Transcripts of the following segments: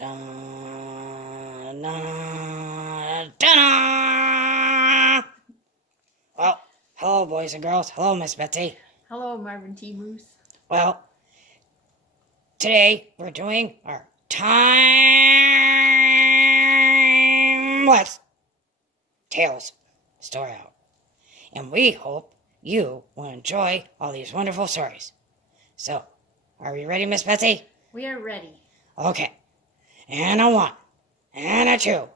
Dun, dun, dun. Well, hello, boys and girls. Hello, Miss Betsy. Hello, Marvin T. Moose. Well, today we're doing our timeless Tales story out. And we hope you will enjoy all these wonderful stories. So, are we ready, Miss Betsy? We are ready. Okay. And a 1, and a 2,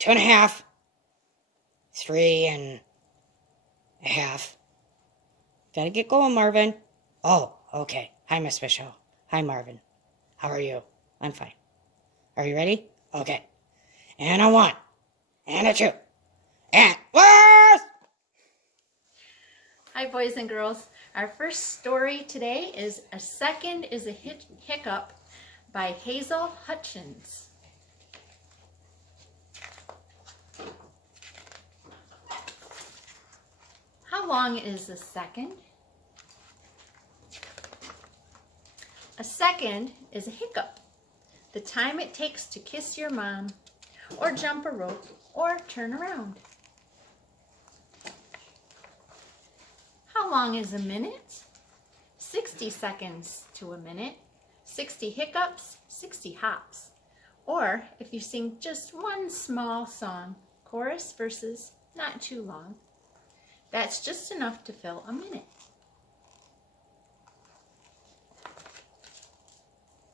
2.5, 3.5. Gotta get going, Marvin. Oh, okay. Hi, Miss Michelle. Hi, Marvin. How are you? I'm fine. Are you ready? Okay. And a 1, and a 2, and worse! Hi, boys and girls. Our first story today is A Second Is a Hiccup by Hazel Hutchins. How long is a second? A second is a hiccup, the time it takes to kiss your mom, or jump a rope, or turn around. How long is a minute? 60 seconds to a minute, 60 hiccups, 60 hops. Or if you sing just one small song, chorus, verses, not too long, that's just enough to fill a minute.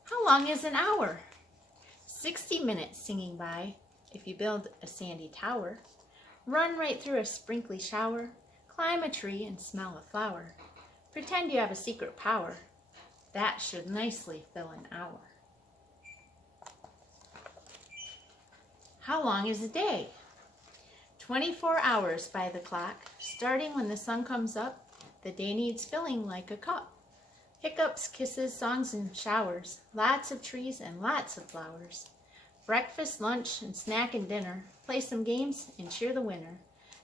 How long is an hour? 60 minutes singing by. If you build a sandy tower, run right through a sprinkly shower, climb a tree and smell a flower, pretend you have a secret power, that should nicely fill an hour. How long is a day? 24 hours by the clock, starting when the sun comes up. The day needs filling like a cup. Hiccups, kisses, songs, and showers, lots of trees and lots of flowers. Breakfast, lunch, and snack and dinner, play some games and cheer the winner.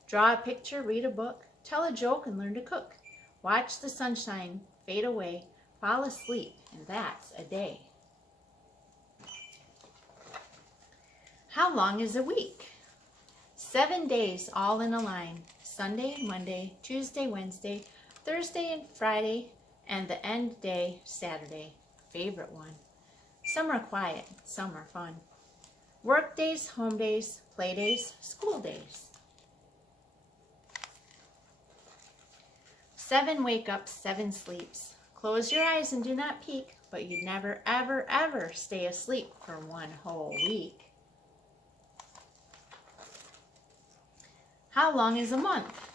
Draw a picture, read a book, tell a joke and learn to cook. Watch the sunshine fade away, fall asleep, and that's a day. How long is a week? 7 days all in a line. Sunday, Monday, Tuesday, Wednesday, Thursday and Friday, and the end day, Saturday, favorite one. Some are quiet, some are fun. Work days, home days, play days, school days. 7 wake-ups, 7 sleeps. Close your eyes and do not peek, but you'd never, ever, ever stay asleep for 1 whole week. How long is a month?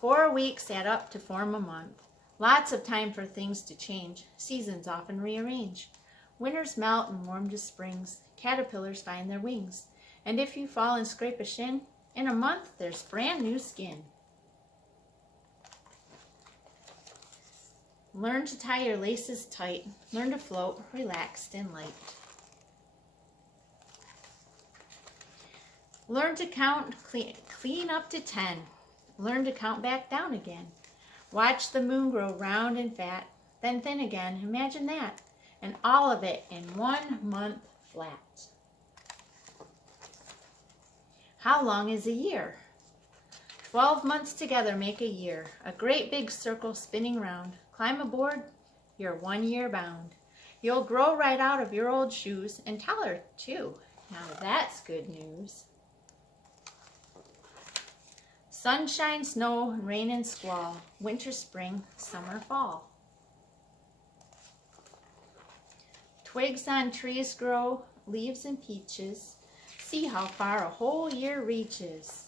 4 weeks add up to form a month. Lots of time for things to change. Seasons often rearrange. Winters melt and warm to springs. Caterpillars find their wings. And if you fall and scrape a shin, in a month there's brand new skin. Learn to tie your laces tight. Learn to float, relaxed and light. Learn to count clean up to 10. Learn to count back down again. Watch the moon grow round and fat, then thin again. Imagine that. And all of it in 1 month flat. How long is a year? 12 months together make a year. A great big circle spinning round. Climb aboard, you're 1 year bound. You'll grow right out of your old shoes and taller too. Now that's good news. Sunshine, snow, rain and squall. Winter, spring, summer, fall. Twigs on trees grow, leaves and peaches. See how far a whole year reaches.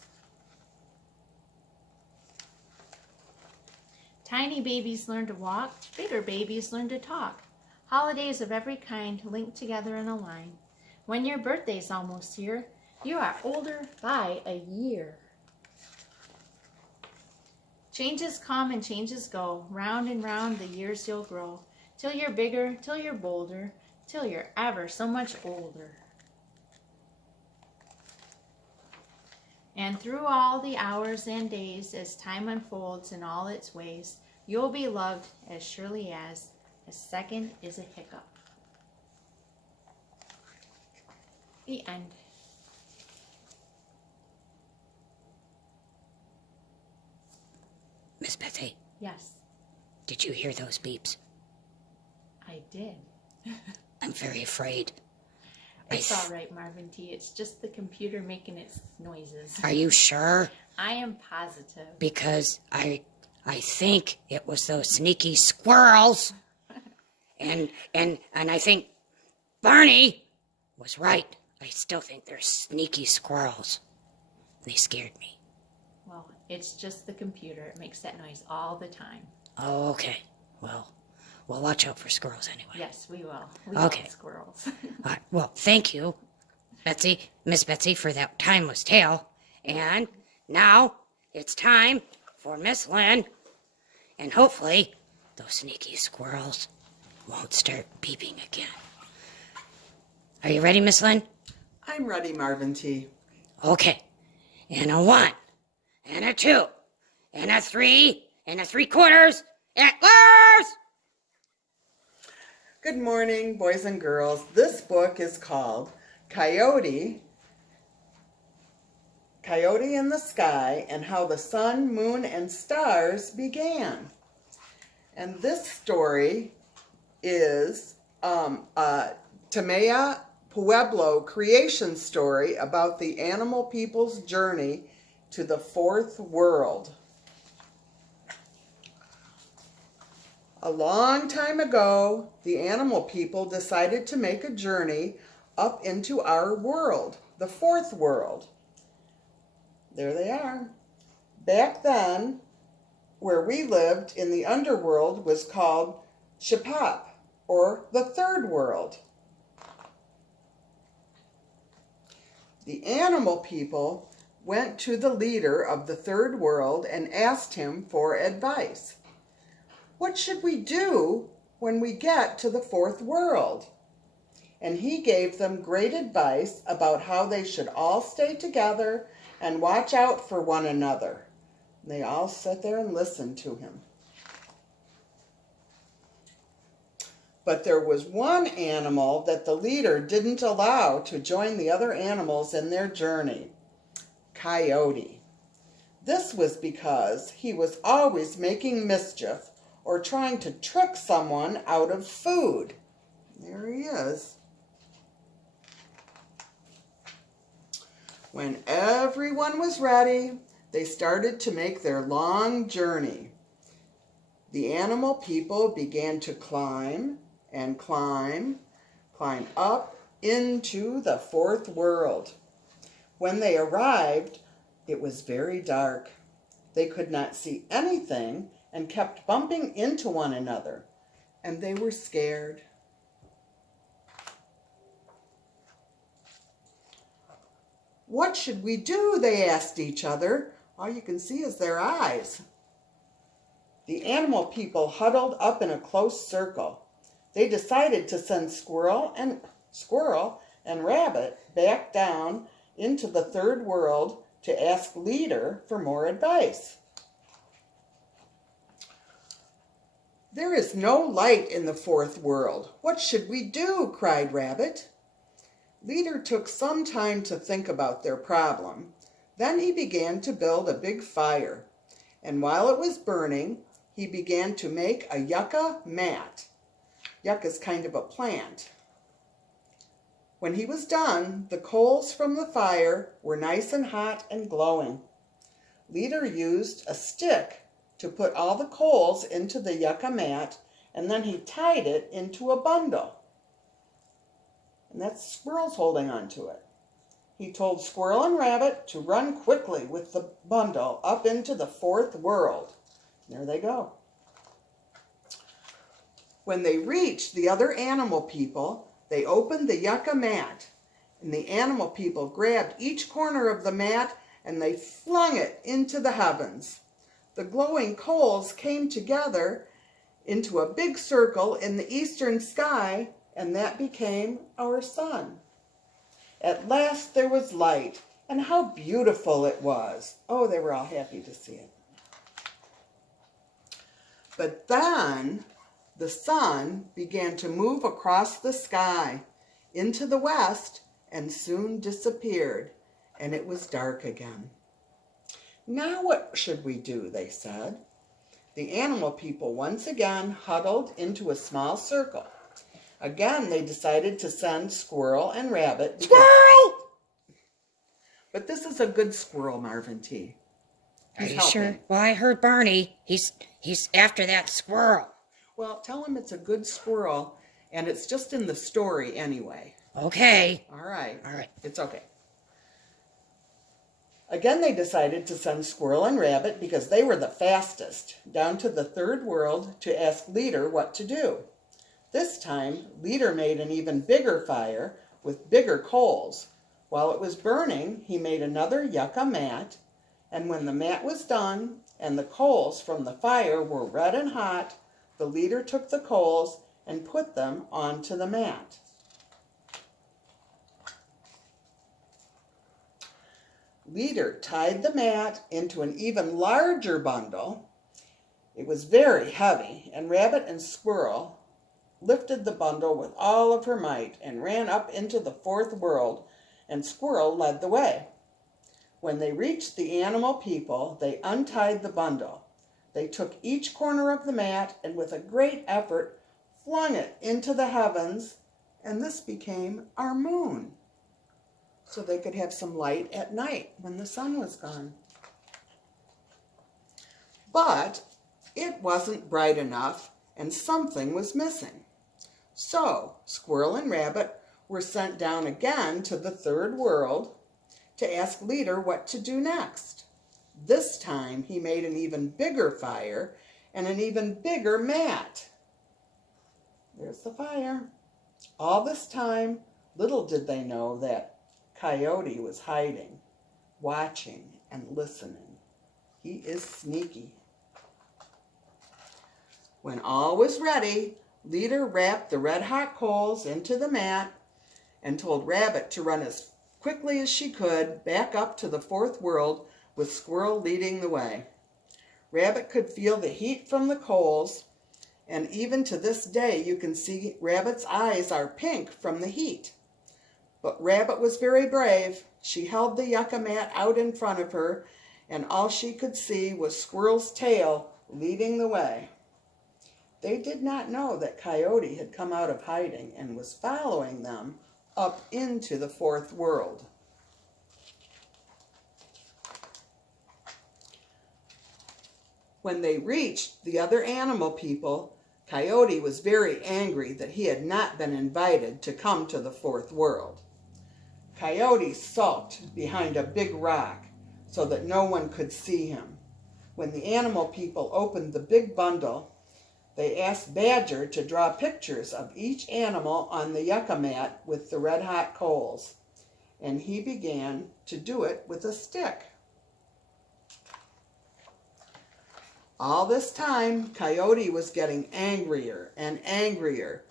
Tiny babies learn to walk, bigger babies learn to talk. Holidays of every kind linked together in a line. When your birthday's almost here, you are older by a year. Changes come and changes go, round and round the years you'll grow, till you're bigger, till you're bolder, till you're ever so much older. And through all the hours and days, as time unfolds in all its ways, you'll be loved as surely as a second is a hiccup. The end. Miss Betsy, Yes, did you hear those beeps? I did. I'm very afraid. It's all right, Marvin T. It's just the computer making its noises. Are you sure? I am positive. Because I think it was those sneaky squirrels. And I think Barney was right. I still think they're sneaky squirrels. They scared me. Well, it's just the computer. It makes that noise all the time. Oh, okay. Well, we'll watch out for squirrels anyway. Yes, we will. We Okay. love squirrels. All right. Well, thank you, Miss Betsy, for that timeless tale. And now it's time for Miss Lynn. And hopefully those sneaky squirrels won't start beeping again. Are you ready, Miss Lynn? I'm ready, Marvin T. Okay. And a 1, and a 2, and a 3, and a 3/4. Antlers! Good morning, boys and girls. This book is called Coyote in the Sky and How the Sun, Moon, and Stars Began. And this story is a Tamaya Pueblo creation story about the animal people's journey to the fourth world. A long time ago, the animal people decided to make a journey up into our world, the fourth world. There they are. Back then, where we lived in the underworld was called Shipap, or the third world. The animal people went to the leader of the third world and asked him for advice. What should we do when we get to the fourth world? And he gave them great advice about how they should all stay together and watch out for one another. And they all sat there and listened to him. But there was one animal that the leader didn't allow to join the other animals in their journey. Coyote. This was because he was always making mischief or trying to trick someone out of food. There he is. When everyone was ready, they started to make their long journey. The animal people began to climb and climb up into the fourth world. When they arrived, it was very dark. They could not see anything and kept bumping into one another, and they were scared. What should we do? They asked each other. All you can see is their eyes. The animal people huddled up in a close circle. They decided to send Squirrel and Rabbit back down into the third world to ask Leader for more advice. There is no light in the fourth world. What should we do? Cried Rabbit. Leader took some time to think about their problem. Then he began to build a big fire. And while it was burning, he began to make a yucca mat. Yucca is kind of a plant. When he was done, the coals from the fire were nice and hot and glowing. Leader used a stick to put all the coals into the yucca mat, and then he tied it into a bundle. And that's Squirrel's holding on to it. He told Squirrel and Rabbit to run quickly with the bundle up into the fourth world. There they go. When they reached the other animal people, they opened the yucca mat, and the animal people grabbed each corner of the mat and they flung it into the heavens. The glowing coals came together into a big circle in the eastern sky, and that became our sun. At last there was light, and how beautiful it was. Oh, they were all happy to see it. But then the sun began to move across the sky into the west and soon disappeared, and it was dark again. Now what should we do, they said. The animal people once again huddled into a small circle. Again, they decided to send Squirrel and Rabbit. Squirrel! But this is a good squirrel, Marvin T. Are He's you sure? helping. Well, I heard Barney. He's after that squirrel. Well, tell him it's a good squirrel, and it's just in the story anyway. Okay. All right. All right. It's okay. Again, they decided to send Squirrel and Rabbit, because they were the fastest, down to the third world to ask Leader what to do. This time, Leader made an even bigger fire with bigger coals. While it was burning, he made another yucca mat, and when the mat was done and the coals from the fire were red and hot, the Leader took the coals and put them onto the mat. Leader tied the mat into an even larger bundle. It was very heavy, and Rabbit and Squirrel lifted the bundle with all of her might and ran up into the fourth world, and Squirrel led the way. When they reached the animal people, they untied the bundle. They took each corner of the mat and with a great effort flung it into the heavens, and this became our moon, so they could have some light at night when the sun was gone. But it wasn't bright enough, and something was missing. So Squirrel and Rabbit were sent down again to the third world to ask Leader what to do next. This time he made an even bigger fire and an even bigger mat. There's the fire. All this time, little did they know that Coyote was hiding, watching, and listening. He is sneaky. When all was ready, Leader wrapped the red-hot coals into the mat and told Rabbit to run as quickly as she could back up to the fourth world with Squirrel leading the way. Rabbit could feel the heat from the coals, and even to this day you can see Rabbit's eyes are pink from the heat. But Rabbit was very brave. She held the yucca mat out in front of her, and all she could see was Squirrel's tail leading the way. They did not know that Coyote had come out of hiding and was following them up into the fourth world. When they reached the other animal people, Coyote was very angry that he had not been invited to come to the fourth world. Coyote sulked behind a big rock so that no one could see him. When the animal people opened the big bundle, they asked Badger to draw pictures of each animal on the yucca mat with the red-hot coals, and he began to do it with a stick. All this time, Coyote was getting angrier and angrier.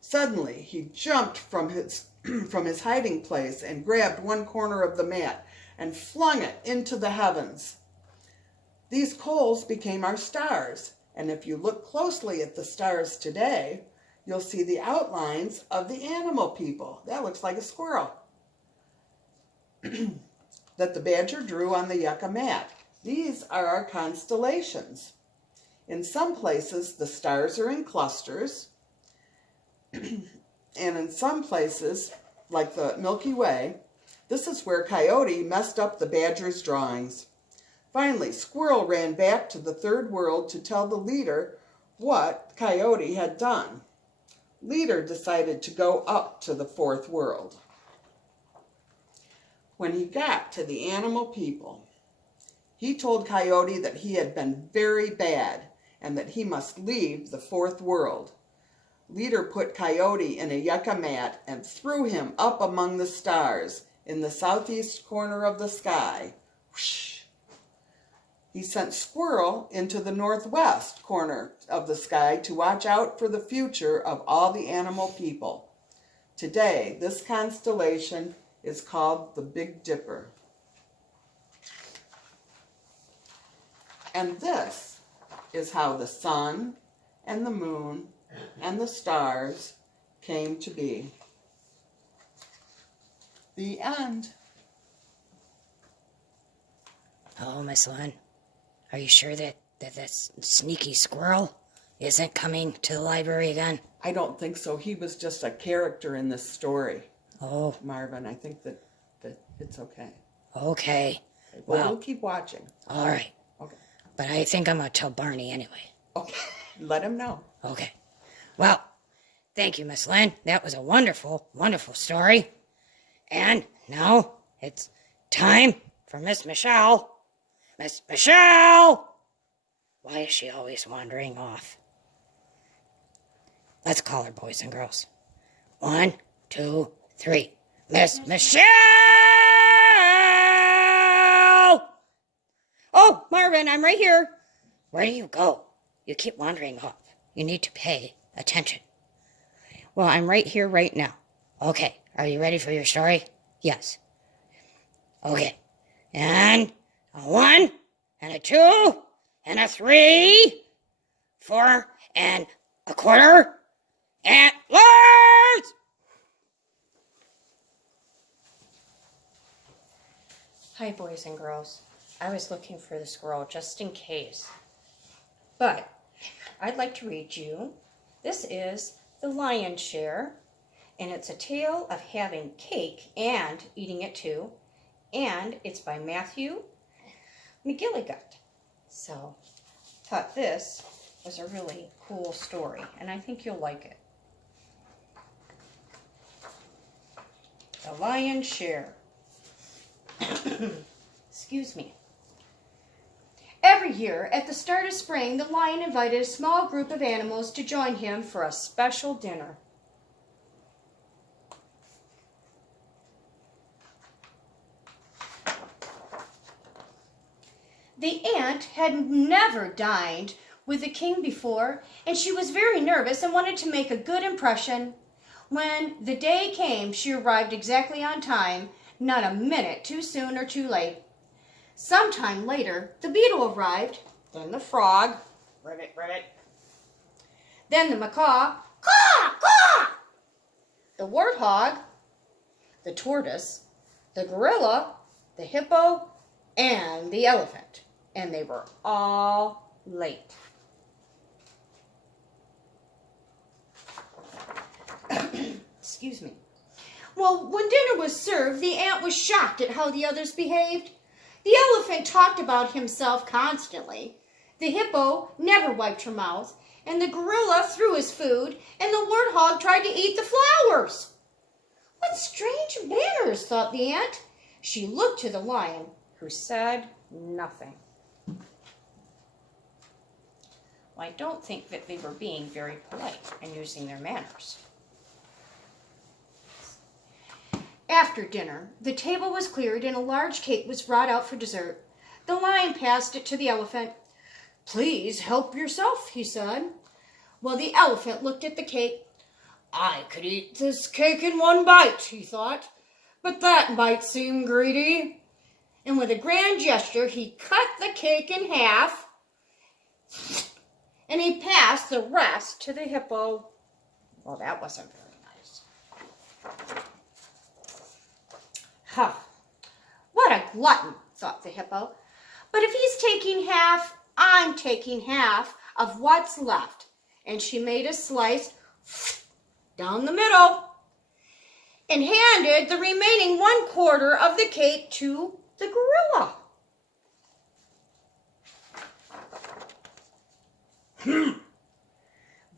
Suddenly, he jumped from his hiding place and grabbed one corner of the mat and flung it into the heavens. These coals became our stars, and if you look closely at the stars today, you'll see the outlines of the animal people. That looks like a squirrel that the Badger drew on the yucca mat. These are our constellations. In some places, the stars are in clusters, and in some places, like the Milky Way, this is where Coyote messed up the Badger's drawings. Finally, Squirrel ran back to the third world to tell the Leader what Coyote had done. Leader decided to go up to the fourth world. When he got to the animal people, he told Coyote that he had been very bad and that he must leave the fourth world. Leader put Coyote in a yucca mat and threw him up among the stars in the southeast corner of the sky. Whoosh! He sent Squirrel into the northwest corner of the sky to watch out for the future of all the animal people. Today, this constellation is called the Big Dipper. And this is how the sun and the moon and the stars came to be. The end. Oh, Miss Lynn, are you sure that sneaky squirrel isn't coming to the library again? I don't think so. He was just a character in this story. Oh, Marvin, I think that it's okay. okay. Well, Well, we'll keep watching. all right. Okay. But I think I'm going to tell Barney anyway. Okay. Let him know. Okay. Well, thank you, Miss Lynn. That was a wonderful, wonderful story. And now it's time for Miss Michelle. Miss Michelle! Why is she always wandering off? Let's call her, boys and girls. 1, 2, 3. Miss Michelle! Oh, Marvin, I'm right here. Where do you go? You keep wandering off. You need to pay attention. Well, I'm right here right now. Okay, are you ready for your story? Yes. Okay. And a 1, and a 2, and a 3, 4, and a quarter, and Antlers! Hi, boys and girls. I was looking for the squirrel just in case. But I'd like to read you. This is The Lion's Share, and it's a tale of having cake and eating it too. And it's by Matthew McGilligut. So, thought this was a really cool story, and I think you'll like it. The Lion's Share. Excuse me. Every year, at the start of spring, the lion invited a small group of animals to join him for a special dinner. The ant had never dined with the king before, and she was very nervous and wanted to make a good impression. When the day came, she arrived exactly on time, not a minute too soon or too late. Sometime later, the beetle arrived, then the frog, ribbit, ribbit, then the macaw, caw, caw, the warthog, the tortoise, the gorilla, the hippo, and the elephant. And they were all late. Excuse me. Well, when dinner was served, the ant was shocked at how the others behaved. The elephant talked about himself constantly. The hippo never wiped her mouth, and the gorilla threw his food, and the warthog tried to eat the flowers. What strange manners, thought the ant. She looked to the lion, who said nothing. Well, I don't think that they were being very polite and using their manners. After dinner, the table was cleared and a large cake was brought out for dessert. The lion passed it to the elephant. "Please help yourself," he said. Well, the elephant looked at the cake. "I could eat this cake in one bite," he thought, "but that might seem greedy." And with a grand gesture, he cut the cake in half, and he passed the rest to the hippo. Well, that wasn't very nice. Huh, what a glutton, thought the hippo. But if he's taking half, I'm taking half of what's left. And she made a slice down the middle and handed the remaining 1/4 of the cake to the gorilla.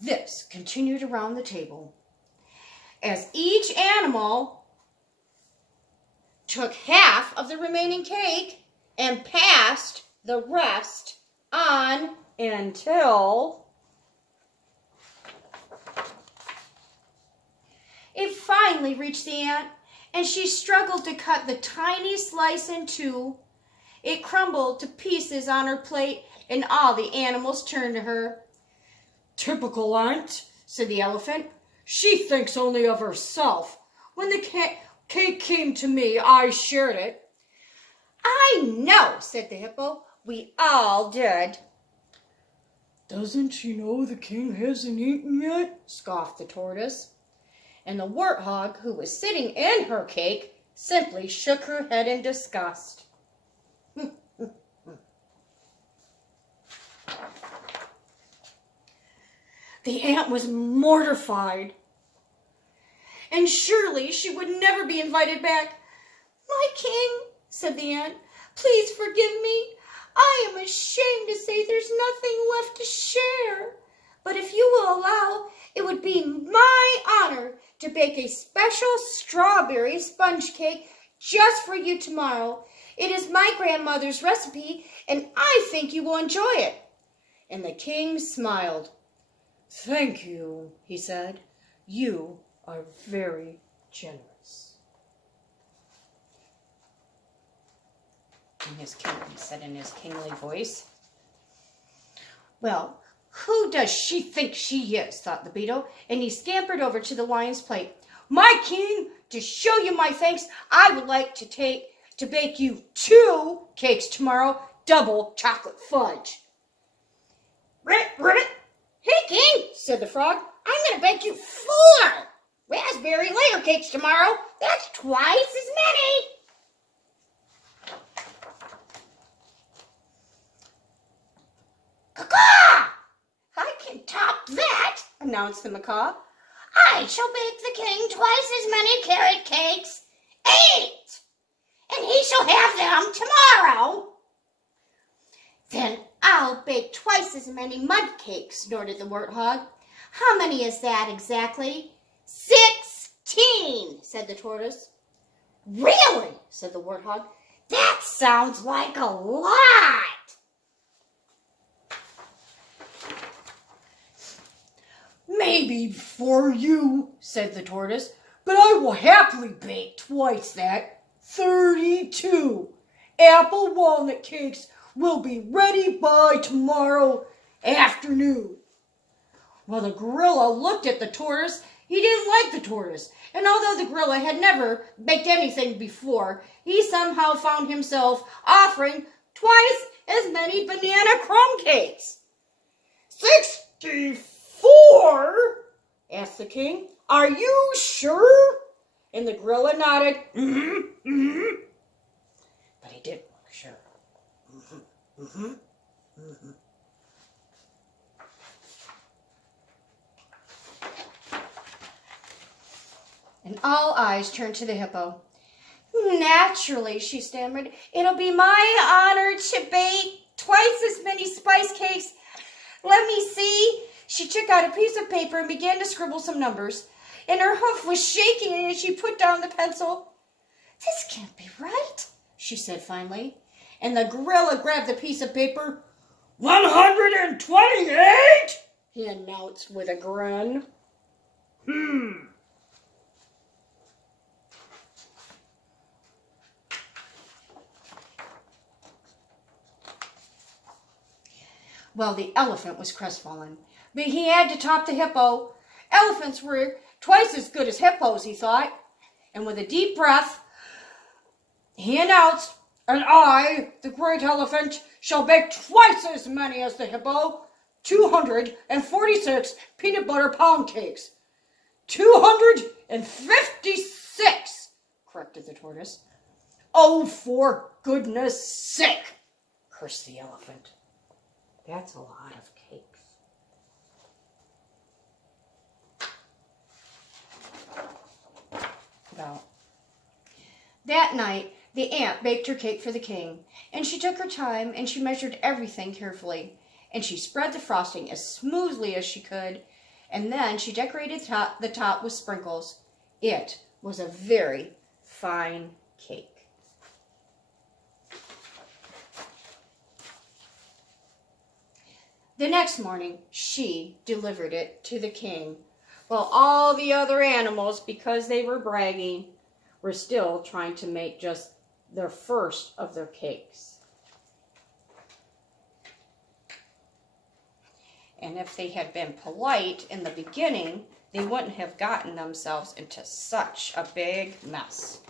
This continued around the table as each animal took half of the remaining cake and passed the rest on until it finally reached the ant, and she struggled to cut the tiny slice in two. It crumbled to pieces on her plate, and all the animals turned to her. "Typical ant," said the elephant. "She thinks only of herself. When the cake came to me, I shared it." "I know," said the hippo. "We all did." "Doesn't she know the king hasn't eaten yet?" scoffed the tortoise. And the warthog, who was sitting in her cake, simply shook her head in disgust. The ant was mortified, and surely she would never be invited back. "My king," said the ant, "please forgive me. I am ashamed to say there's nothing left to share. But if you will allow, it would be my honor to bake a special strawberry sponge cake just for you tomorrow. It is my grandmother's recipe, and I think you will enjoy it." And the king smiled. "Thank you," he said. "You are very generous." He said in his kingly voice. "Well, who does she think she is?" thought the beetle, and he scampered over to the lion's plate. "My king, to show you my thanks, I would like to bake you 2 cakes tomorrow, double chocolate fudge." Ribbit. "Hey, king," said the frog, "I'm going to bake you 4 raspberry layer cakes tomorrow. That's twice as many." "Caw! I can top that," announced the macaw. "I shall bake the king twice as many carrot cakes, 8, and he shall have them tomorrow." "Then I'll bake twice as many mud cakes," snorted the warthog. "How many is that exactly?" 16, said the tortoise. "Really?" said the warthog. "That sounds like a lot." "Maybe for you," said the tortoise, "but I will happily bake twice that. 32 apple walnut cakes will be ready by tomorrow afternoon." Well, the gorilla looked at the tortoise. He didn't like the tortoise, and although the gorilla had never baked anything before, he somehow found himself offering twice as many banana crumb cakes. 64? asked the king. "Are you sure?" And the gorilla nodded. But he didn't look sure. And all eyes turned to the hippo. "Naturally," she stammered, "it'll be my honor to bake twice as many spice cakes. Let me see." She took out a piece of paper and began to scribble some numbers, and her hoof was shaking as she put down the pencil. "This can't be right," she said finally. And the gorilla grabbed the piece of paper. 128, he announced with a grin. Well, the elephant was crestfallen, but he had to top the hippo. Elephants were twice as good as hippos, he thought. And with a deep breath, he announced, "And I, the great elephant, shall bake twice as many as the hippo. 246 peanut butter pound cakes." 256, corrected the tortoise. "Oh, for goodness sake," cursed the elephant. "That's a lot of cakes." Well, that night, the ant baked her cake for the king, and she took her time, and she measured everything carefully, and she spread the frosting as smoothly as she could, and then she decorated the top with sprinkles. It was a very fine cake. The next morning, she delivered it to the king, while all the other animals, because they were bragging, were still trying to make just their first of their cakes. And if they had been polite in the beginning, they wouldn't have gotten themselves into such a big mess.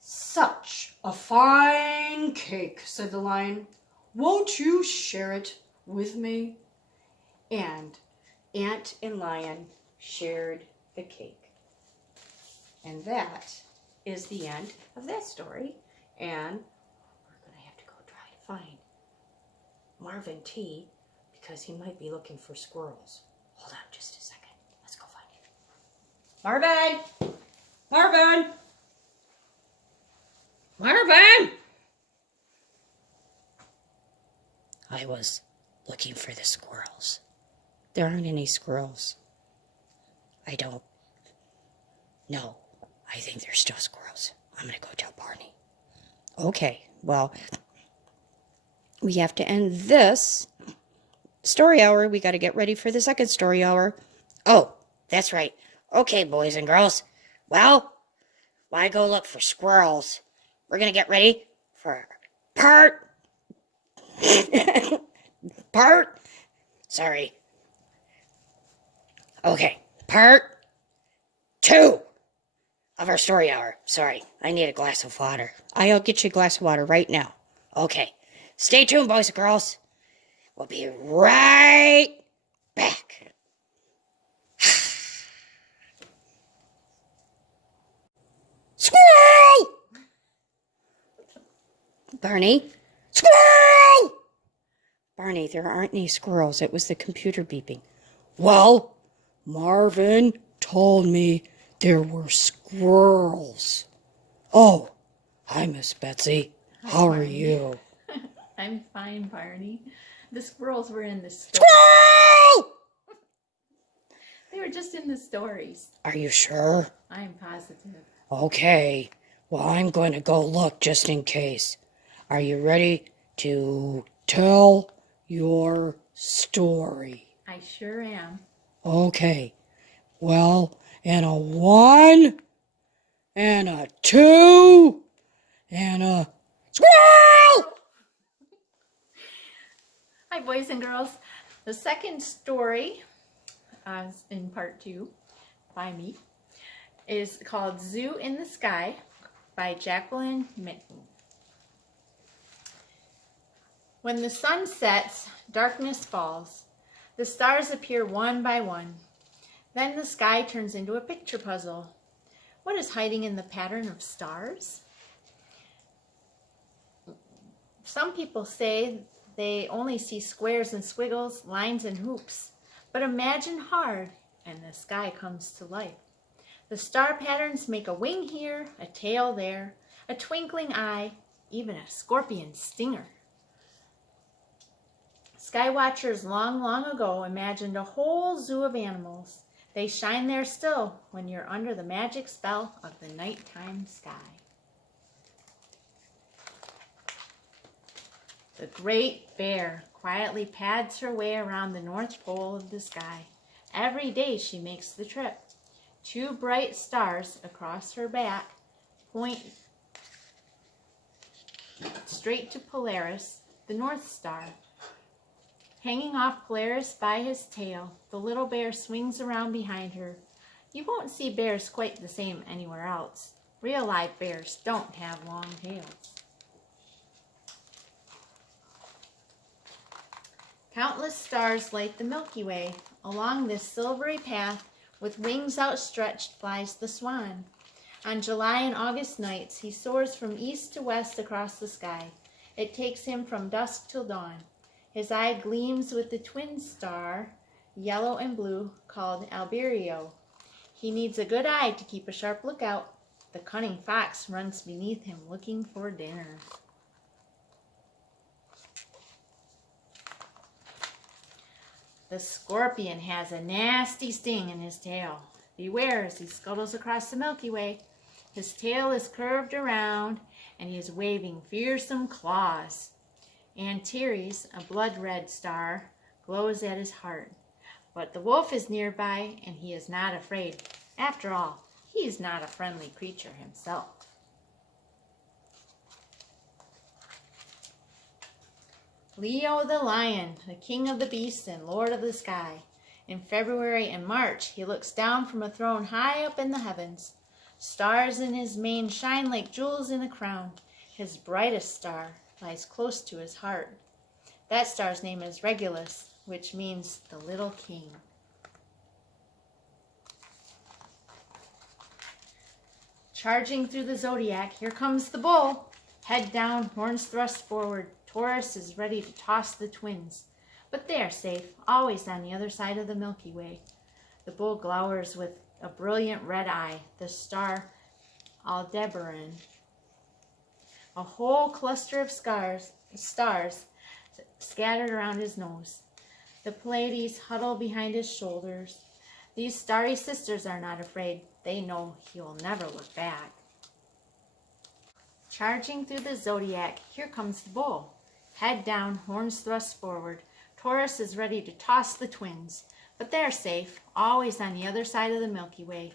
"Such a fine cake," said the lion. "Won't you share it with me?" And ant and lion shared the cake. And that is the end of that story. And we're going to have to go try to find Marvin T. because he might be looking for squirrels. Hold on just a second. Let's go find him. Marvin! Marvin! Marvin! I was looking for the squirrels. There aren't any squirrels. I don't know. I think there's still squirrels. I'm going to go tell Barney. Okay, well, we have to end this story hour. We got to get ready for the second story hour. Oh, that's right. Okay, boys and girls. Well, why go look for squirrels? We're going to get ready for part. Sorry. Okay, part 2 of our story hour. Sorry, I need a glass of water. I'll get you a glass of water right now. Okay, stay tuned, boys and girls. We'll be right back. Squirrel! Barney? Squirrel! Barney, there aren't any squirrels. It was the computer beeping. Well, Marvin told me there were squirrels. Oh, hi, Miss Betsy. How are you? I'm fine, Barney. The squirrels were in the story. Squirrel! They were just in the stories. Are you sure? I'm positive. Okay. Well, I'm going to go look just in case. Are you ready to tell your story? I sure am. Okay. Well, and a 1, and a 2, and a squirrel! Hi, boys and girls. The second story, in part 2, by me, is called Zoo in the Sky by Jacqueline Minton. When the sun sets, darkness falls. The stars appear one by one. Then the sky turns into a picture puzzle. What is hiding in the pattern of stars? Some people say they only see squares and squiggles, lines and hoops. But imagine hard, and the sky comes to life. The star patterns make a wing here, a tail there, a twinkling eye, even a scorpion stinger. Sky watchers long, long ago imagined a whole zoo of animals. They shine there still when you're under the magic spell of the nighttime sky. The great bear quietly pads her way around the North Pole of the sky. Every day she makes the trip. 2 bright stars across her back point straight to Polaris, the North Star. Hanging off Polaris by his tail, the little bear swings around behind her. You won't see bears quite the same anywhere else. Real live bears don't have long tails. Countless stars light the Milky Way. Along this silvery path, with wings outstretched, flies the swan. On July and August nights, he soars from east to west across the sky. It takes him from dusk till dawn. His eye gleams with the twin star, yellow and blue, called Alberio. He needs a good eye to keep a sharp lookout. The cunning fox runs beneath him looking for dinner. The scorpion has a nasty sting in his tail. Beware as he scuttles across the Milky Way. His tail is curved around, and he is waving fearsome claws. Antares, a blood-red star, glows at his heart. But the wolf is nearby, and he is not afraid. After all, he is not a friendly creature himself. Leo the lion, the king of the beasts and lord of the sky. In February and March, he looks down from a throne high up in the heavens. Stars in his mane shine like jewels in a crown. His brightest star lies close to his heart. That star's name is Regulus, which means the little king. Charging through the zodiac, here comes the bull. Head down, horns thrust forward. Taurus is ready to toss the twins. But they are safe, always on the other side of the Milky Way. The bull glowers with a brilliant red eye, the star Aldebaran. A whole cluster of stars scattered around his nose. The Pleiades huddle behind his shoulders. These starry sisters are not afraid. They know he will never look back. Charging through the zodiac, here comes the bull. Head down, horns thrust forward. Taurus is ready to toss the twins, but they're safe, always on the other side of the Milky Way.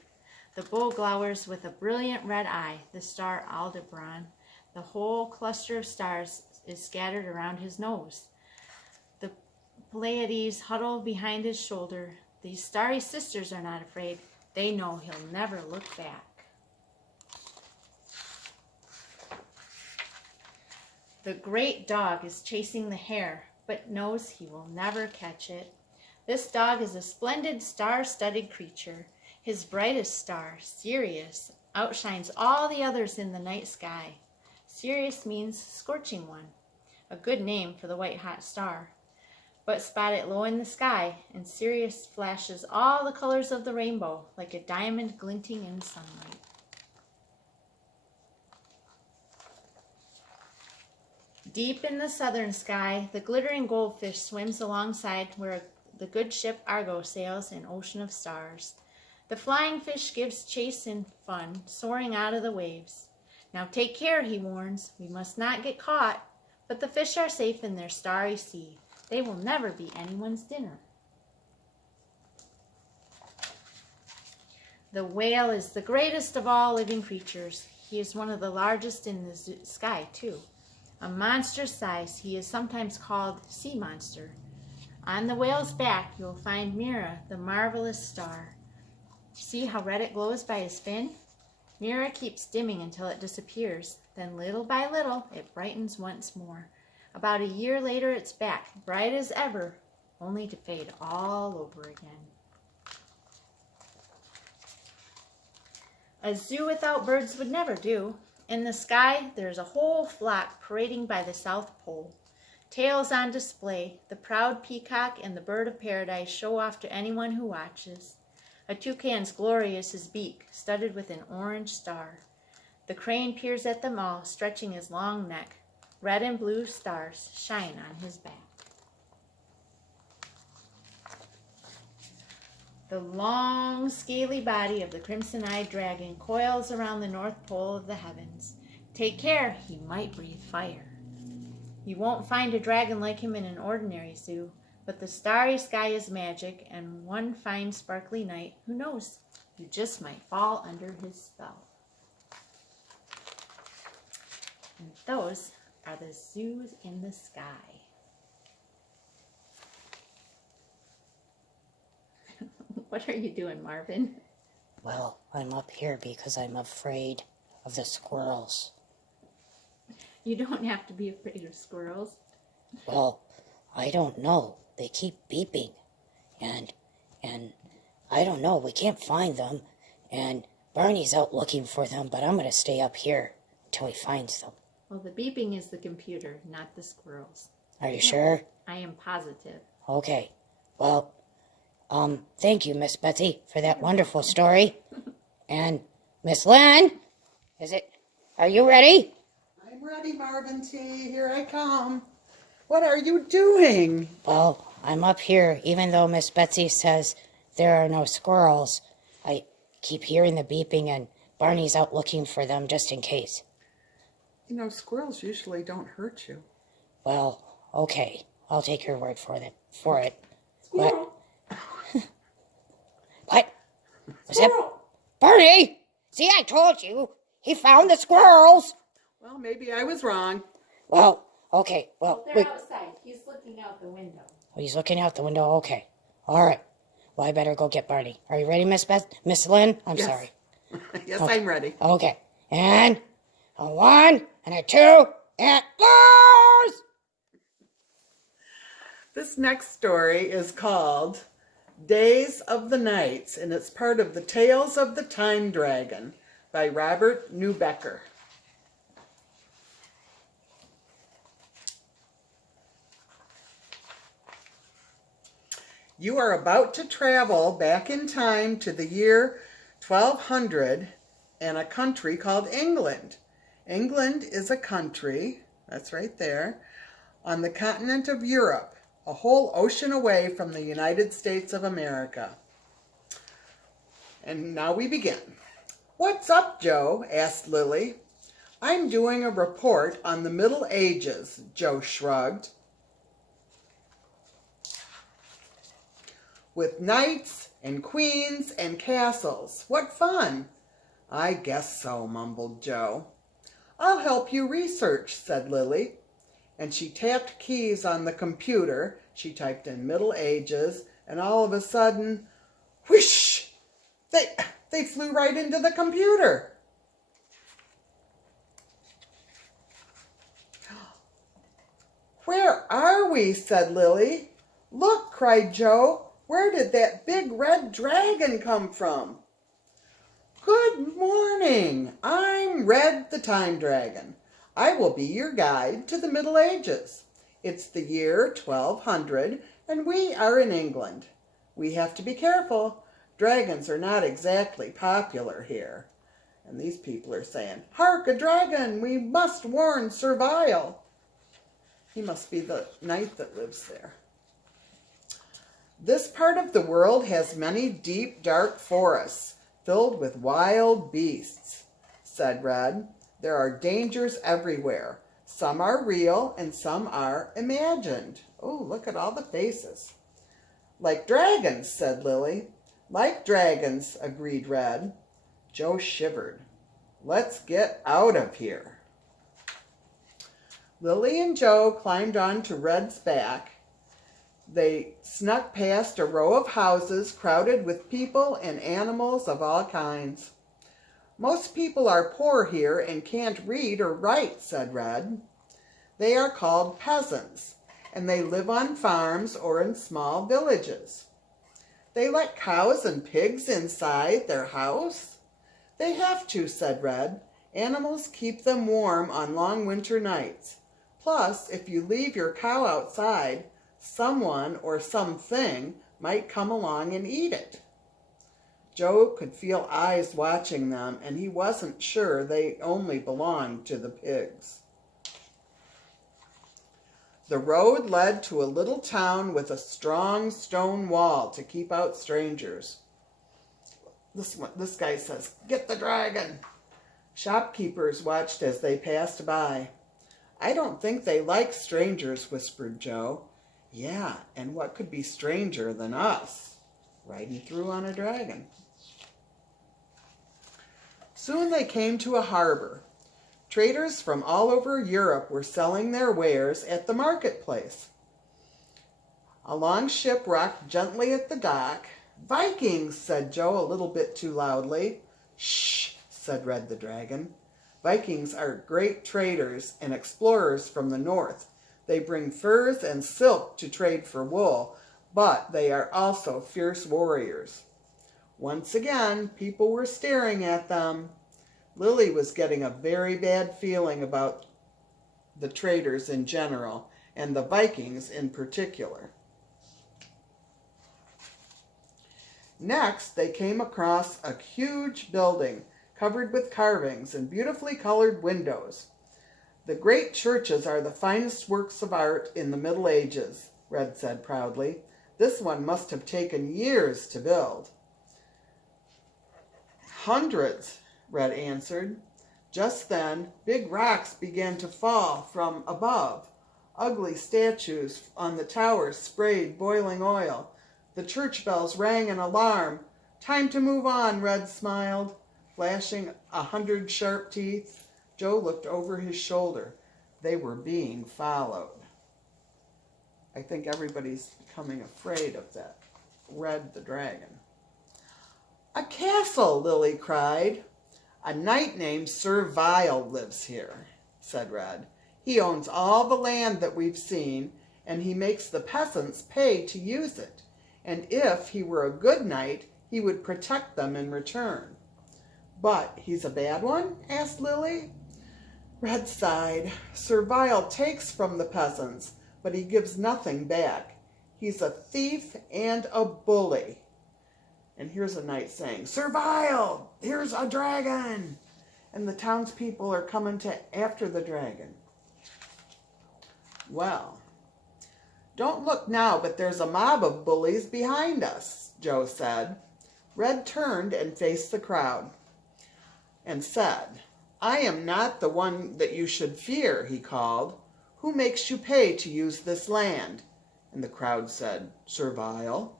The bull glowers with a brilliant red eye, the star Aldebaran. The whole cluster of stars is scattered around his nose. The Pleiades huddle behind his shoulder. These starry sisters are not afraid. They know he'll never look back. The great dog is chasing the hare, but knows he will never catch it. This dog is a splendid star-studded creature. His brightest star, Sirius, outshines all the others in the night sky. Sirius means scorching one, a good name for the white-hot star. But spot it low in the sky, and Sirius flashes all the colors of the rainbow like a diamond glinting in sunlight. Deep in the southern sky, the glittering goldfish swims alongside where the good ship Argo sails an ocean of stars. The flying fish gives chase and fun, soaring out of the waves. Now take care, he warns, we must not get caught, but the fish are safe in their starry sea. They will never be anyone's dinner. The whale is the greatest of all living creatures. He is one of the largest in the sky, too. A monstrous size, he is sometimes called sea monster. On the whale's back, you will find Mira, the marvelous star. See how red it glows by his fin? Mira keeps dimming until it disappears. Then little by little, it brightens once more. About a year later, it's back, bright as ever, only to fade all over again. A zoo without birds would never do. In the sky, there's a whole flock parading by the South Pole. Tails on display, the proud peacock and the bird of paradise show off to anyone who watches. A toucan's glory is his beak, studded with an orange star. The crane peers at them all, stretching his long neck. Red and blue stars shine on his back. The long, scaly body of the crimson-eyed dragon coils around the north pole of the heavens. Take care, he might breathe fire. You won't find a dragon like him in an ordinary zoo, but the starry sky is magic, and one fine sparkly night, who knows, you just might fall under his spell. And those are the zoos in the sky. What are you doing, Marvin? Well, I'm up here because I'm afraid of the squirrels. You don't have to be afraid of squirrels. Well, I don't know. They keep beeping. And I don't know. We can't find them. And Barney's out looking for them, but I'm going to stay up here until he finds them. Well, the beeping is the computer, not the squirrels. Are you sure? I am positive. Okay. Well, thank you, Miss Betsy, for that wonderful story. And Miss Lynn, are you ready? I'm ready, Marvin T. Here I come. What are you doing? Well, I'm up here, even though Miss Betsy says there are no squirrels. I keep hearing the beeping, and Barney's out looking for them just in case. You know, squirrels usually don't hurt you. Well, okay. I'll take your word for it. Squirrel. What? Was that Barney? See, I told you. He found the squirrels. Well, maybe I was wrong. Well, okay. Well, They're outside. He's looking out the window. He's looking out the window. Okay. All right. Well, I better go get Barney. Are you ready, Miss Lynn? I'm Yes. sorry. Yes, Okay. I'm ready. Okay. And a 1 and a 2 and goes! This next story is called Days of the Nights, and it's part of the Tales of the Time Dragon by Robert Newbecker. You are about to travel back in time to the year 1200 and a country called England. England is a country, that's right there, on the continent of Europe, a whole ocean away from the United States of America. And now we begin. "What's up, Joe?" asked Lily. "I'm doing a report on the Middle Ages," Joe shrugged. "With knights and queens and castles. What fun!" "I guess so," mumbled Joe. "I'll help you research," said Lily. And she tapped keys on the computer. She typed in Middle Ages, and all of a sudden, whoosh! They flew right into the computer. "Where are we?" said Lily. "Look," cried Joe. "Where did that big red dragon come from?" "Good morning. I'm Red the Time Dragon. I will be your guide to the Middle Ages. It's the year 1200 and we are in England. We have to be careful. Dragons are not exactly popular here." And these people are saying, "Hark, a dragon! We must warn Sir Vile." He must be the knight that lives there. "This part of the world has many deep, dark forests filled with wild beasts," said Red. "There are dangers everywhere. Some are real and some are imagined." Oh, look at all the faces. "Like dragons," said Lily. "Like dragons," agreed Red. Joe shivered. "Let's get out of here." Lily and Joe climbed onto Red's back. They snuck past a row of houses crowded with people and animals of all kinds. "Most people are poor here and can't read or write," said Red. "They are called peasants, and they live on farms or in small villages." "They let cows and pigs inside their house?" "They have to," said Red. "Animals keep them warm on long winter nights. Plus, if you leave your cow outside, someone or something might come along and eat it." Joe could feel eyes watching them, and he wasn't sure they only belonged to the pigs. The road led to a little town with a strong stone wall to keep out strangers. This guy says, "Get the dragon." Shopkeepers watched as they passed by. "I don't think they like strangers," whispered Joe. "Yeah, and what could be stranger than us, riding through on a dragon?" Soon they came to a harbor. Traders from all over Europe were selling their wares at the marketplace. A long ship rocked gently at the dock. "Vikings," said Joe a little bit too loudly. "Shh," said Red the Dragon. "Vikings are great traders and explorers from the north. They bring furs and silk to trade for wool, but they are also fierce warriors." Once again, people were staring at them. Lily was getting a very bad feeling about the traders in general, and the Vikings in particular. Next, they came across a huge building covered with carvings and beautifully colored windows. "The great churches are the finest works of art in the Middle Ages," Red said proudly. "This one must have taken years to build." "Hundreds," Red answered. Just then, big rocks began to fall from above. Ugly statues on the towers sprayed boiling oil. The church bells rang an alarm. "Time to move on," Red smiled, flashing 100 sharp teeth. Joe looked over his shoulder. They were being followed. I think everybody's becoming afraid of that Red the Dragon. "A castle!" Lily cried. "A knight named Sir Vile lives here," said Red. "He owns all the land that we've seen, and he makes the peasants pay to use it. And if he were a good knight, he would protect them in return. But he's a bad one? Asked Lily. Red sighed. Servile takes from the peasants, but he gives nothing back. He's a thief and a bully. And here's a knight saying, Servile, here's a dragon. And the townspeople are coming after the dragon. Well, don't look now, but there's a mob of bullies behind us, Joe said. Red turned and faced the crowd and said, I am not the one that you should fear, he called. Who makes you pay to use this land? And the crowd said, Servile.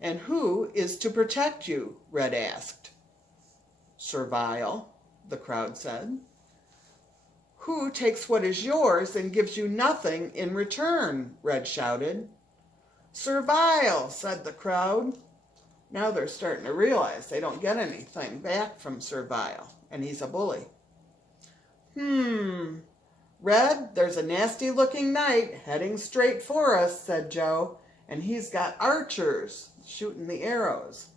And who is to protect you? Red asked. Servile, the crowd said. Who takes what is yours and gives you nothing in return? Red shouted. Servile, said the crowd. Now they're starting to realize they don't get anything back from Servile, and he's a bully. Red, there's a nasty-looking knight heading straight for us, said Joe, and he's got archers shooting the arrows,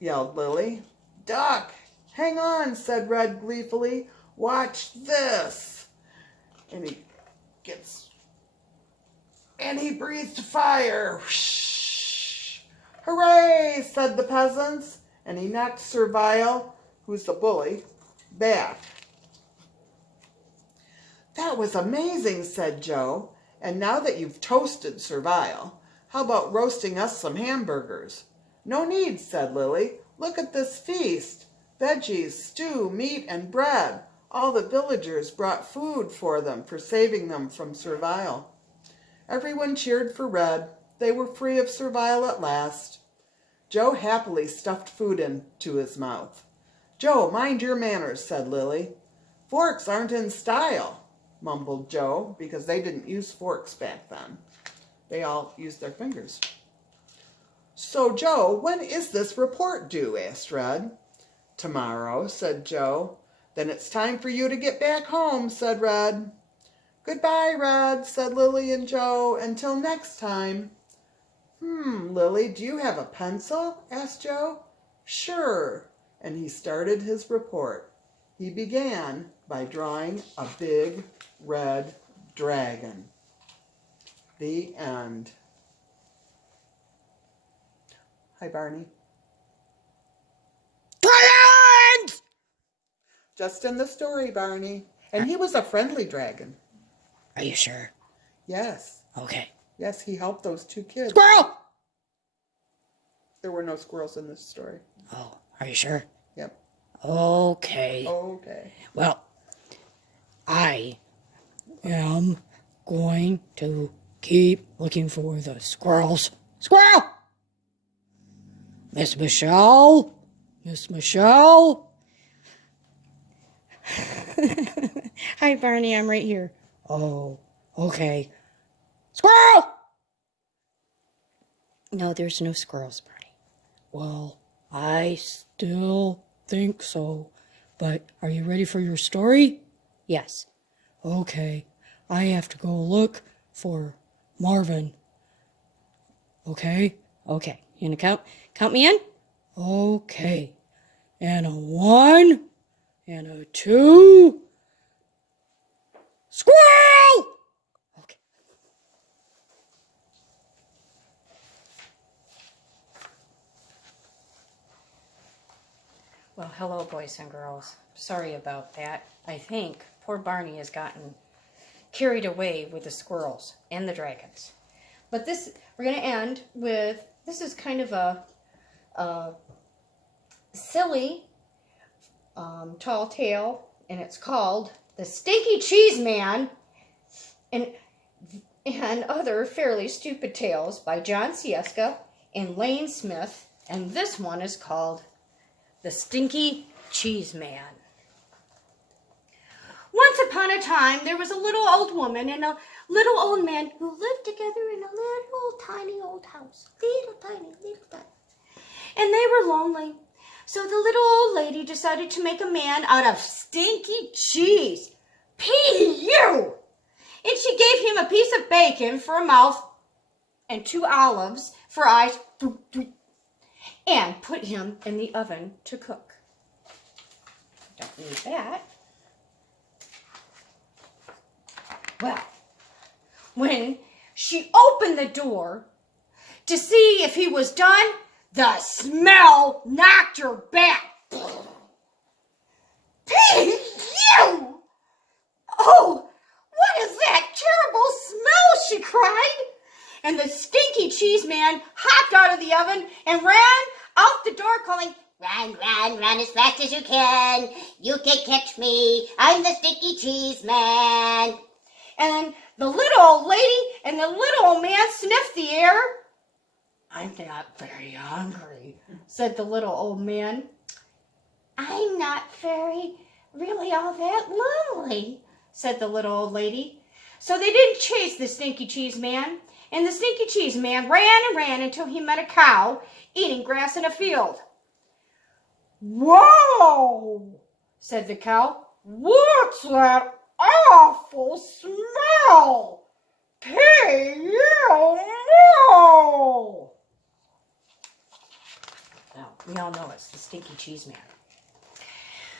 yelled Lily. Duck! Hang on, said Red gleefully. Watch this. And he breathed fire. Whoosh. Hooray, said the peasants, and he knocked Servile, who's the bully, back. That was amazing, said Joe. And now that you've toasted Servile, how about roasting us some hamburgers? No need, said Lily. Look at this feast. Veggies, stew, meat, and bread. All the villagers brought food for them for saving them from Servile. Everyone cheered for Red. They were free of Servile at last. Joe happily stuffed food into his mouth. Joe, mind your manners, said Lily. Forks aren't in style, mumbled Joe, because they didn't use forks back then. They all used their fingers. So, Joe, when is this report due? Asked Red. Tomorrow, said Joe. Then it's time for you to get back home, said Red. Goodbye, Red, said Lily and Joe. Until next time. Lily, do you have a pencil? Asked Joe. Sure. And he started his report. He began by drawing a big red dragon. The end. Hi, Barney. Dragons! Just in the story, Barney. And he was a friendly dragon. Are you sure? Yes. Okay. Yes, he helped those two kids. Squirrel! There were no squirrels in this story. Oh, are you sure? Yep. Okay. Okay. Well, I am going to keep looking for the squirrels. Squirrel! Miss Michelle? Miss Michelle? Hi, Barney. I'm right here. Oh, okay. Squirrel! No, there's no squirrels, Barney. Well, I still think so. But are you ready for your story? Yes. Okay. I have to go look for Marvin. Okay? Okay. You gonna count me in? Okay. And a 1 and a 2. Squirrel! Okay. Well, hello, boys and girls. Sorry about that. I think poor Barney has gotten carried away with the squirrels and the dragons. But we're going to end with, this is kind of a silly tall tale, and it's called The Stinky Cheese Man and Other Fairly Stupid Tales by John Sieska and Lane Smith. And this one is called The Stinky Cheese Man. Once upon a time, there was a little old woman and a little old man who lived together in a little tiny old house. Little tiny. And they were lonely. So the little old lady decided to make a man out of stinky cheese. P.U. And she gave him a piece of bacon for a mouth and 2 olives for eyes. And put him in the oven to cook. Don't need that. Well, when she opened the door to see if he was done, the smell knocked her back. Pig, you! Oh, what is that terrible smell, she cried. And the Stinky Cheese Man hopped out of the oven and ran out the door calling, Run, run, run as fast as you can. You can't catch me. I'm the Stinky Cheese Man. and the little old lady and the little old man sniffed the air. I'm not very hungry, said the little old man. I'm not really all that lonely, said the little old lady. So they didn't chase the Stinky Cheese Man, and the Stinky Cheese Man ran and ran until he met a cow eating grass in a field. Whoa, said the cow. What's that awful smell? Pig, you no! Well, we all know it's the Stinky Cheese Man.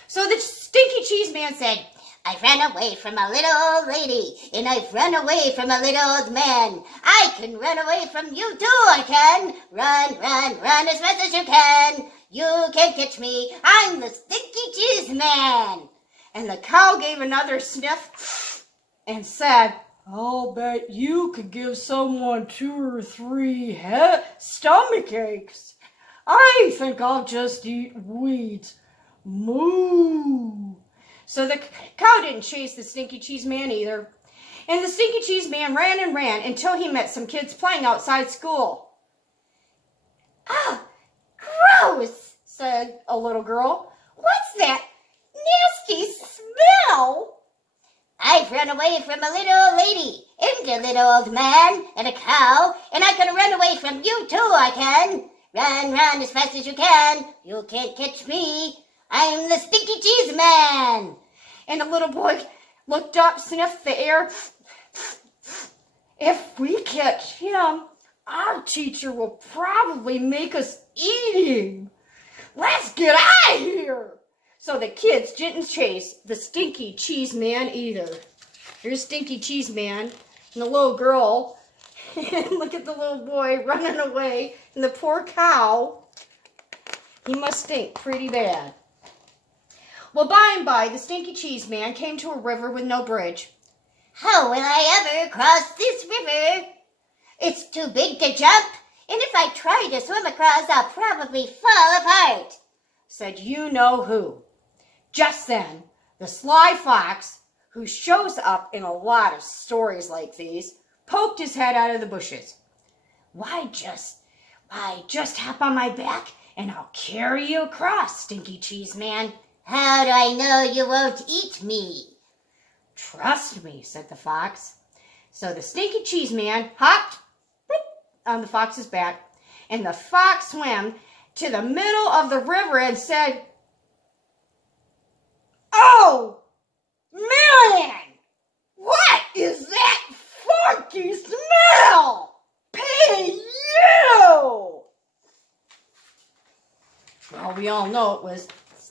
So the Stinky Cheese Man said, I've ran away from a little old lady, and I've run away from a little old man. I can run away from you too, I can. Run, run, run as fast as you can. You can't catch me. I'm the Stinky Cheese Man. and the cow gave another sniff and said, I'll bet you could give someone 2 or 3 stomach aches. I think I'll just eat weeds. Moo. So the cow didn't chase the Stinky Cheese Man either. And the Stinky Cheese Man ran and ran until he met some kids playing outside school. Ah, gross, said a little girl. What's that nasty smell? I've run away from a little old lady and a little old man and a cow, and I can run away from you too, I can. Run, run as fast as you can. You can't catch me. I'm the Stinky Cheese Man. And the little boy looked up, sniffed the air. If we catch him, our teacher will probably make us eat him. Let's get out of here. So the kids didn't chase the Stinky Cheese Man either. Here's Stinky Cheese Man and the little girl. And look at the little boy running away. And the poor cow. He must stink pretty bad. Well, by and by, the Stinky Cheese Man came to a river with no bridge. How will I ever cross this river? It's too big to jump, and if I try to swim across, I'll probably fall apart, said you-know-who. Just then, the sly fox, who shows up in a lot of stories like these, poked his head out of the bushes. Why, just hop on my back, and I'll carry you across, Stinky Cheese Man. How do I know you won't eat me? Trust me, said the fox. So the Stinky Cheese Man hopped on the fox's back, and the fox swam to the middle of the river and said, Oh, man! What is that funky smell? Pay you! Well, we all know it was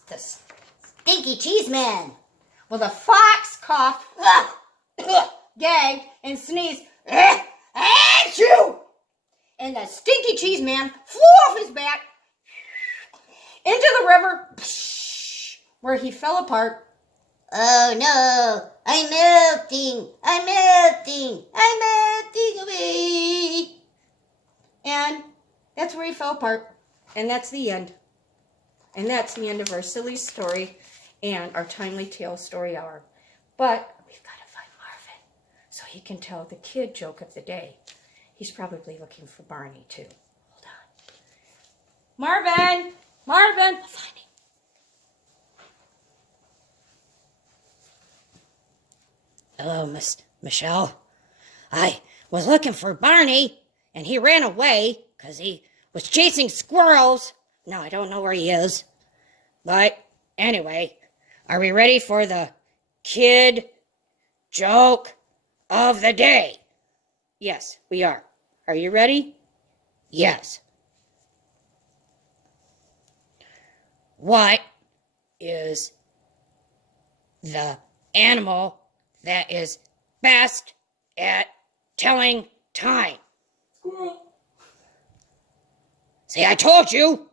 the Stinky Cheese Man. Well, the fox coughed, gagged, and sneezed, Achoo! And the Stinky Cheese Man flew off his back into the river, where he fell apart. Oh no, I'm melting, I'm melting, I'm melting away. And that's where he fell apart. And that's the end. And that's the end of our silly story and our timely tale story hour. But we've got to find Marvin so he can tell the kid joke of the day. He's probably looking for Barney too. Hold on. Marvin! Marvin! I'll find him. Hello, Miss Michelle. I was looking for Barney, and he ran away because he was chasing squirrels. Now I don't know where he is. But anyway, are we ready for the kid joke of the day? Yes, we are. Are you ready? Yes. What is the animal that is best at telling time. Squirrel. See, I told you.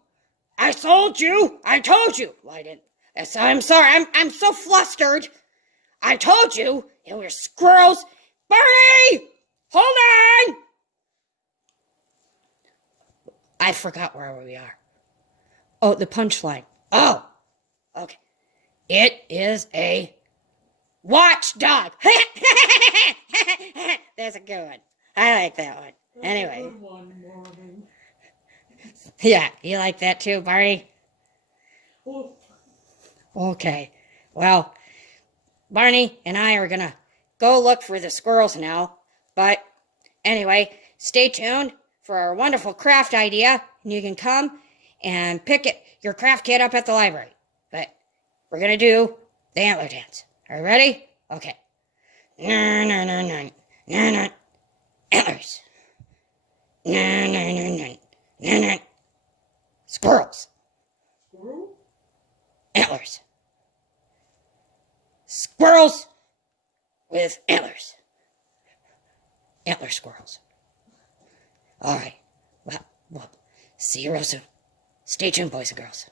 I told you. I told you. Well, I didn't. I'm sorry. I'm so flustered. I told you. And we're squirrels. Barnie! Hold on! I forgot where we are. Oh, the punchline. Oh, okay. It is a watchdog. That's a good one. I like that one. Anyway. Good one, Marvin. Yeah, you like that too, Barney? Oh. Okay. Well, Barney and I are going to go look for the squirrels now. But anyway, stay tuned for our wonderful craft idea. And you can come and pick your craft kit up at the library. But we're going to do the antler dance. Are you ready? Okay. Antlers. Squirrels. Squirrel? Antlers. Squirrels with antlers. Antler squirrels. All right. Well, see you real soon. Stay tuned, boys and girls.